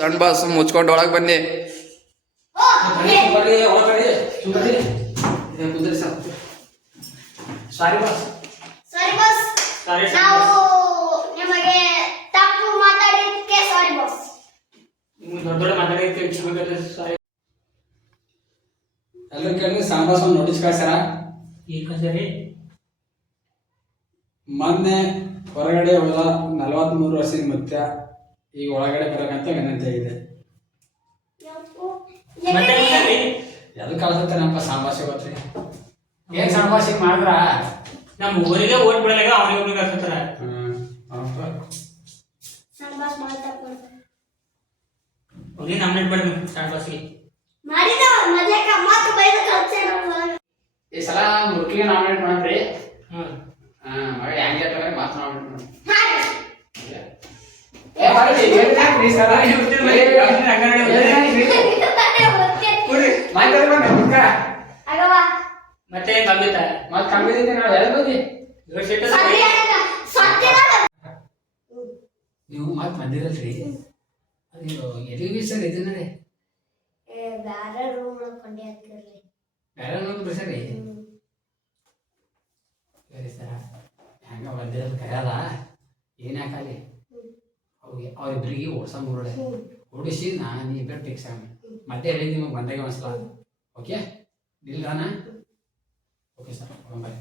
ಸಣ್ಣ ಬಾಸ್ ಮುಚ್ಕೊಂಡು ಒಳಗೆ ಬನ್ನಿ. Sorry boss. Sorry boss. ನಾವು ನಿಮಗೆ ತಪ್ಪು ಮಾತಾಡಿದ್ದಕ್ಕೆ ಸಾರಿ ಬಾಸ್. ನೀವು ದೊಡ್ಡ ದೊಡ್ಡ ಮಾತಾಡಿದ್ದಕ್ಕೆ ಕ್ಷಮೆಗೆ ಸಾರಿ. ಎಲ್ಲರೂ ಕೇಳಿ ಸಾಂಬಾಸ್ ಒಂದು ನೋಟಿಸ್ ಕಳ್ಸಾರ. ಈಗ ಕಳ್ಸಾರಿ. ಮೊನ್ನೆ ಹೊರಗಡೆ ಹೋದ 43 ವರ್ಷದ ಮುತ್ಯ ಈಗ ಒಳಗಡೆ ಬರಕಂತ ವಿನಂತಿ ಆಗಿದೆ. ಎದು ಕಳ್ಸತ್ತೇನಪ್ಪ ಸಾಂಬಾಸಿ ಗೊತ್ತ್ರಿ. ಏನ್ ಸಾಂಬಾಸಿಗೆ ಮಾಡಿದ್ರ ನಮ್ಮ ಊರಿಗೆ ಓಟ್ ಬಿಡಲಾಗ ಅವನಿಗೆ ಕಳ್ಸತ್ತಾರ. ಸಾಂಬಾಸ್ ಮಾಡ್ತಪ್ಪ ಅವ್ರಿಗೆ ನಾಮಿನೇಟ್ ಮಾಡಿ ಸಾಂಬಾಸಿಗೆ ಮಾಡಿದ ಮೊದಲೇ ಮಾತು ಬೈದ ಕಳ್ಸಾರ. ಈ ಸಲ ಮುರುಕಿಗೆ ನಾಮಿನೇಟ್ ಮಾಡ್ರಿ. ಮಗ ಹೆಂಗೆ ಹೇಳ್ತಾರೆ ಮಾತು ನಾಮಿನೇಟ್ ಮಾಡಿ. ಮತ್ತೆ ಕಂಬಿತ ಮತ್ತೆ ಕಂಬಿದ ನಾವು ಎಲ್ಲ ಬಂದಿ ನೀವು ಮಾತು ಬಂದಿರಲ್ರಿ. ಅದು ಎಲ್ಲಿಗೆ ಸರ್ ಇದನ್ನೇ ಬೇರೆ ರೂಮ್ ಕೊಂಡೆ ಹಾಕಿರ್ಲಿ. ಬೇರೆ ರೂಮ್ ಸರಿ ಸರಿ ಸರ ಹೆಂಗ ಬಂದಿರಲ್ ಕರೆಯಲ್ಲ ಏನ್ ಯಾಕಲ್ಲಿ ಅವ್ರಿಬ್ರಿಗೆ ಓಡ್ಸ ಮುರುಡೆ ಓಡಿಸಿ ನಾನು ಇಬ್ಬರು ಫಿಕ್ಸ್ ಆಗ ಮತ್ತೆ ಹೇಳಿ ನಿಮಗೆ ಬಂದಾಗ ಮಸಲ. ಓಕೆ ಡೀಲ್ ರಾನ. Okay sir bye.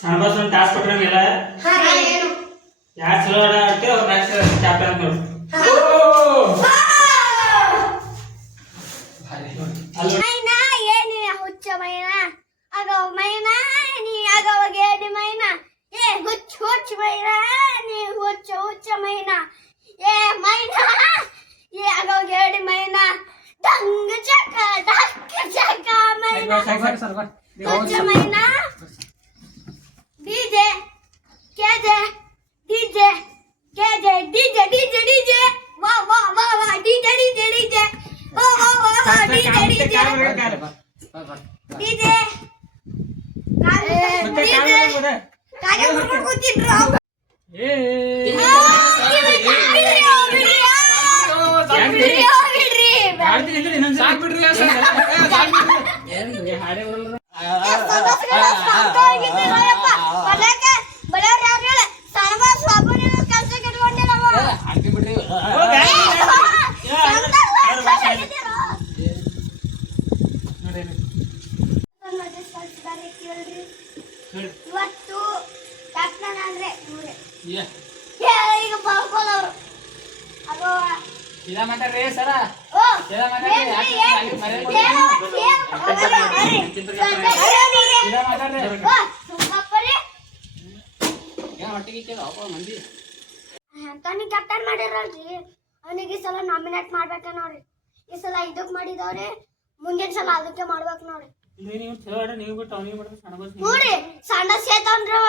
ಸಾಂಬಾಸ್ ಒಂದು ಟಾಸ್ಕ್ ಕೊಟ್ರೆ ಮೇಲೆ ಯಾರು ಚಲೋ ಆಡ್ತೀವಿ ಅವ್ರ ನೆಕ್ಸ್ಟ್ ಚಾಪ್ಟರ್ ಅಂತ ನೋಡಿ. ಮೈನಾ ಏನಿ ಹುಚ್ಚ ಮೈನಾ ಆಗವ ಮೈನಾ ನೀ ಆಗವ ಗೇಡಿ ಮೈನಾ ಏ ಹುಚ್ಚ ಹುಚ್ಚ ಮೈನಾ ನೀ ಹುಚ್ಚ ಹುಚ್ಚ ಮೈನಾ ಏ ಮೈನಾ ಏ ಆಗವ ಗೇಡಿ ಮೈನಾ ದಂಗ ಚಕ ಚಕ ಮೈನಾ ಹುಚ್ಚ ಮೈನಾ DJ KJ DJ KJ DJ DJ DJ ವಾ ವಾ ವಾ ವಾ ಡಿಜೆ ಡಿಜೆ ಡಿಜೆ ವಾ ವಾ ವಾ ವಾ ಡಿಜೆ ಡಿಜೆ ಡಿಜೆ ಕಾಗೆ ಬರ್ಕೊಂಡು ಕೂತಿದ್ರು. ಇವತ್ತು ಕ್ಯಾಪ್ಟನ್ ಅಂದ್ರೆ ಇವ್ರೆ. ಈಗ ಬರ್ಕೊಳ್ಳೋರು ಅದು ಇಲ್ಲ ಮಾತಾಡ್ರಿ ಸರ. ಕ್ಯಾಪ್ಟನ್ ಮಾಡಿರಲ್ರಿ ಅವನಿಗೆ ಈ ಸಲ ನಾಮಿನೇಟ್ ಮಾಡ್ಬೇಕ ನೋಡ್ರಿ. ಈ ಸಲ ಇದಕ್ ಮಾಡಿದವ್ರಿ ಮುಂದಿನ ಸಲ ಅದಕ್ಕೆ ಮಾಡ್ಬೇಕು ನೋಡ್ರಿ. ನೋಡ್ರಿ ಸಣ್ಣ ಸೇತನ್ರವ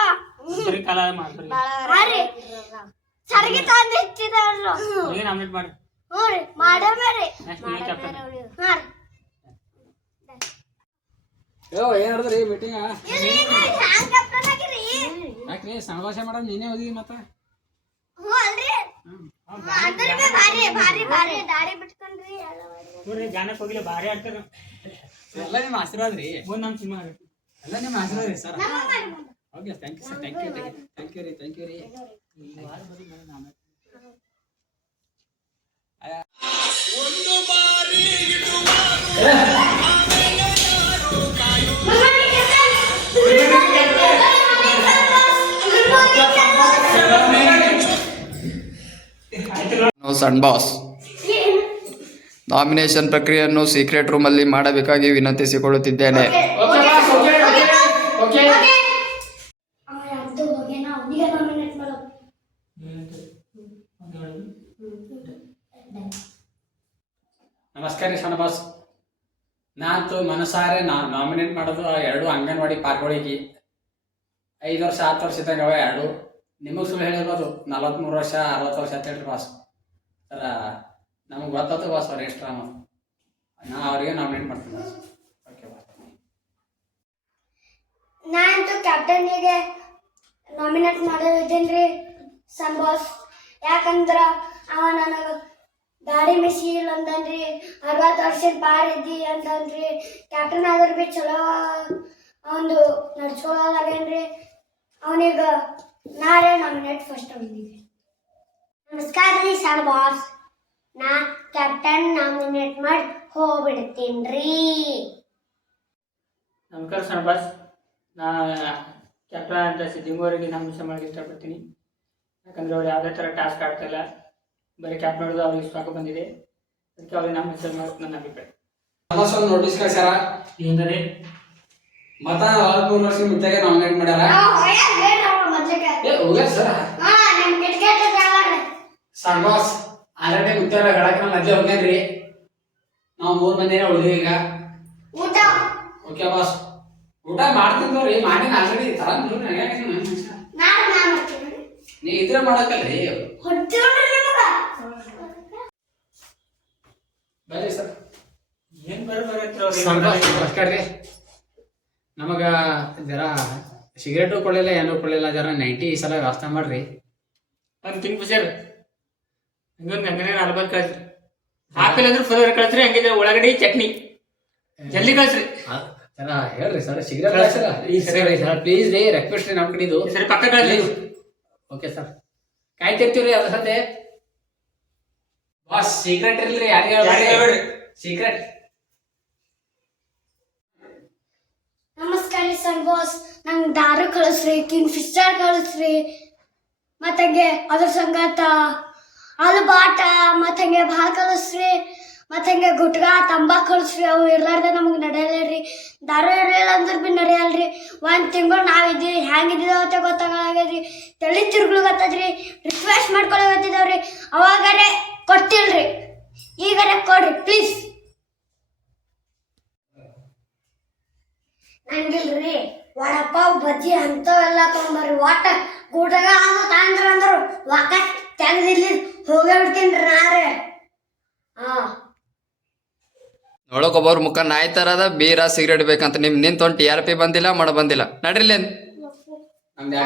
ಸರಿಗೆ ತಂದು ಹೆಚ್ಚಿದವ್ರು. ನೋಡ್ರಿ ಮಾಡಬೇಡ್ರಿ. ಏನ್ರಿ ಮೀಟಿಂಗ್ ಯಾಕ್ರಿ ಸಮಾವೇಶ ಮಾಡೋದು ನೀನೇ ಹೋಗಿ ಮತ್ತ ಗಾನಕ್ಕೆ ಹೋಗಿಲ್ಲ ಭಾರಿ ಆಡ್ತಾರ. ಎಲ್ಲ ನಿಮ್ಮ ಆಶೀರ್ವಾದ ರೀ. ಮುಂದೆ ನಮ್ಮ ಸಿನಿಮಾ ಎಲ್ಲ ನಿಮ್ಮ ಆಶೀರ್ವಾದ ರೀ sir. Okay thank you sir. Thank you thank you ರೀ. ಥ್ಯಾಂಕ್ ಯು ರೀ. ಸಣ್ಣ ಬಾಸ್ ನಾಮಿನೇಷನ್ ಪ್ರಕ್ರಿಯೆಯನ್ನು ಸೀಕ್ರೆಟ್ ರೂಮಲ್ಲಿ ಮಾಡಬೇಕಾಗಿ ವಿನಂತಿಸಿಕೊಳ್ಳುತ್ತಿದ್ದೇನೆ. ನಮಸ್ಕಾರ ರೀ ಸಣ್ಣ ಬಾಸ್. ನಾತು ಮನಸಾರೆ ನಾಮಿನೇಟ್ ಮಾಡೋದು 2 ಅಂಗನವಾಡಿ ಪಾರ್ಕ್ಗಳಿಗೆ 5 ವರ್ಷ 10 ವರ್ಷ ಇದ್ದಾಗ ಅವ 2 ನಿಮಗೆ ಸುಳ್ಳು ಹೇಳಿರ್ಬೋದು 43 ವರ್ಷ 60 ವರ್ಷ ಅಂತ ಹೇಳ್ರಿ ಬಾಸ್. ಸರ ನಮಗೆ ಗೊತ್ತಾಯ್ತು ಬಾಸ್ ಅವ್ರ ಎಷ್ಟು ನಾ ಅವ್ರಿಗೆ ನಾಮಿನೇಟ್ ಮಾಡ್ತೀನಿ ಬಾಸ್. Okay boss. ನಾನಂತೂ ಕ್ಯಾಪ್ಟನ್ನಿಗೆ ನಾಮಿನೇಟ್ ಮಾಡೋದಿದ್ದೀನಿ ರೀ ಸನ್ ಬಾಸ್. ಯಾಕಂದ್ರೆ ಅವ ನನಗೆ ದಾಡಿ ಮಿಸಿ ಇಲ್ಲ ಅಂತನ್ರಿ, 60 ವರ್ಷದ ಪಾರ್ ಇದ್ದಿ ಅಂತನ್ರಿ. ಕ್ಯಾಪ್ಟನ್ ಆದ್ರೆ ಭೀ ಚಲೋ ಅವನು ನಡ್ಸ್ಕೊಳಲಾಗೇನ್ರಿ. ಅವನಿಗೆ ನಾರೇ ನಾಮಿನೇಟ್ ಫಸ್ಟ್ ಅವನಿಗೆ. ನಮಸ್ಕಾರ ರೀ ಸರ್ ಬಾಸ್, ನಾ ಕ್ಯಾಪ್ಟನ್ ನಾಮಿನೇಟ್ ಮಾಡಿ ಹೋಗ್ಬಿಡ್ತೀನಿ ರೀ. ನಮಸ್ಕಾರ ಸಣ್ಣ ಬಾಸ್, ನಾ ಕ್ಯಾಪ್ಟನ್ ಅಂತ ಸಿದ್ದಿಂಗೋರಿಗೆ ನಾಮಿನೇಷನ್ ಮಾಡೋಕ್ಕೆ ಇಷ್ಟಪಡ್ತೀನಿ. ಯಾಕಂದರೆ ಅವ್ರು ಯಾವುದೇ ಥರ ಟಾಸ್ಕ್ ಆಡ್ತಾಯಿಲ್ಲ, ಬರೀ ಕ್ಯಾಪ್ಟನ್ ಹೊಡೆದು ಅವ್ರಿಗೆ ಸಾಕು ಬಂದಿದೆ. ಅದಕ್ಕೆ ಅವ್ರಿಗೆ ನಾಮಿನೇಷನ್ ಮಾಡೋದು ನನ್ನ ಅಭಿಪ್ರಾಯ. ಒಂದು ನೋಟಿಸ್ ಕಳ್ಸ್ಯಾರ ಏನಂದರೆ ಮತ 43 ವರ್ಷದ ಮುಂಚೆಗೆ ನಾಮಿನೇಟ್ ಮಾಡ್ಯಾರ. ಹೋಗ್ಯಾರ ಸರ್ ಸರ್ ಬಾಸ್. ಆಲ್ರೆಡಿ ಮುತ್ತಾರ ಹೇಳಕ್ಕೆ ನಾವು ಮೊದಲೇ ಹೋಗ್ಯಾನ್ರಿ. ನಾವು 3 ಮಂದಿನೇ ಉಳಿದ್ವಿ ಈಗ. ಊಟ ಓಕೆ ಬಾಸ್, ಊಟ ಮಾಡ್ತಿದ್ದವ್ರಿ. ಮಾಡಿನ ಆಲ್ರೆಡಿ ತರ ನೀ ಇದ್ರೆ ಮಾಡಕ್ಕಲ್ರಿ. ಬರ್ರಿ ಸರ್. ಏನು ಬರಬಾರತ್ರಿ ನಮಗ ಜರ ಸಿಗರೇಟು ಕೊಡಲಿಲ್ಲ, ಏನೂ ಕೊಡಲಿಲ್ಲ. ಜರ 90 ಈ ಸಲ ವ್ಯವಸ್ಥೆ ಮಾಡ್ರಿ. ಒಂದು ತಿಂಗ್ ಸರ್, ಹಂಗೊಂದು ಹಂಗನೇ 40 ಕಳಿಸ್ರಿ. ಆಪಿಲ್ ಅಂದ್ರೆ ಫುಲ್ ಕಳಿಸ್ರಿ. ಹಂಗಿದ್ರೆ ಒಳಗಡೆ ಚಟ್ನಿ ಜಲ್ದಿ ಕಳಿಸ್ರಿ. ಜರ ಹೇಳ್ರಿ ಸರ್, ಸಿಗರೇಟ್ ಪ್ಲೀಸ್ ರೀ, ರಿಕ್ವೆಸ್ಟ್ ರೀ ನಮ್ಮ ಕಡೆದು. ಸರಿ ಪಕ್ಕ ಕಳಿಸ್ರಿ. ಓಕೆ ಸರ್, ಕಾಯ್ತಿರ್ತೀವ್ರಿ ಅದ್ರ ಸತೆ. ಬಾಸ್ ಸೀಕ್ರೆಟ್ ಇರ್ಲಿ, ಯಾರಿಗೆ ಸೀಕ್ರೆಟ್. ನಮಸ್ಕಾರ ಸರ್ ಬಾಸ್, ನಂಗೆ ದಾರು ಕಳಿಸ್ರಿ, ಕಿಂಗ್ ಫಿಶರ್ ಕಳಿಸ್ರಿ, ಮತ್ತಂಗೆ ಅದ್ರ ಸಂಗತ ಆಲು ಬಾಟ ಮತ್ತಂಗೆ ಭಾಳ ಕಳಿಸ್ರಿ, ಮತ್ತಂಗೆ ಗುಟ್ಗ ತಂಬಾಕು ಕಳಿಸ್ರಿ. ಅವು ಇರ್ಲಾರ್ದೆ ನಮಗೆ ನಡೆಯಲ್ರಿ. ದಾರು ಇರಲಿಲ್ಲ ಅಂದ್ರೆ ಭೀ ನಡೆಯಲ್ರಿ. 1 ತಿಂಗಳು ನಾವಿದ್ದೀವಿ, ಹ್ಯಾಂಗಿದ್ದೀವಿ ಅಂತ ಗೊತ್ತಾಗಲ್ರಿ. ತಲೆ ತಿರುಗ್ಲಿಗತ್ತದ್ರಿ. ರಿಕ್ವೆಸ್ಟ್ ಮಾಡ್ಕೊಳಗತ್ತಿದವ್ರಿ. ಅವಾಗರೆ ಕೊಟ್ಟಿಲ್ರಿ, ಈಗರೆ ಕೊಡ್ರಿ ಪ್ಲೀಸ್. ನಂಗಿಲ್ರಿ ವಡಪಾವ್ ಬಜ್ಜಿ ಅಂಥವೆಲ್ಲ ತೊಗೊಂಬರ್ರಿ. ಒಟ್ಟ ಗುಟಗ ಅಂದ್ರು ಒಕ್ಕ ತೆಗ್ದಿಲ್ಲಿ ಹೋಗೇ ಬಿಡ್ತೀನಿ ನಾರೇ. ನೋಡಕ್ ಒಬ್ಬವ್ರ ಮುಖ ನಾಯಿ ತರ ಅದ, ಬೀರ ಸಿಗರೇಟ್ ಬೇಕಂತ ನಿಮ್ ನಿಂತ ಒಂದು TRP ಬಂದಿಲ್ಲ, ಮಾಡ ಬಂದಿಲ್ಲ. ನಡ್ರಿಲೇನ್ ನಮ್ದು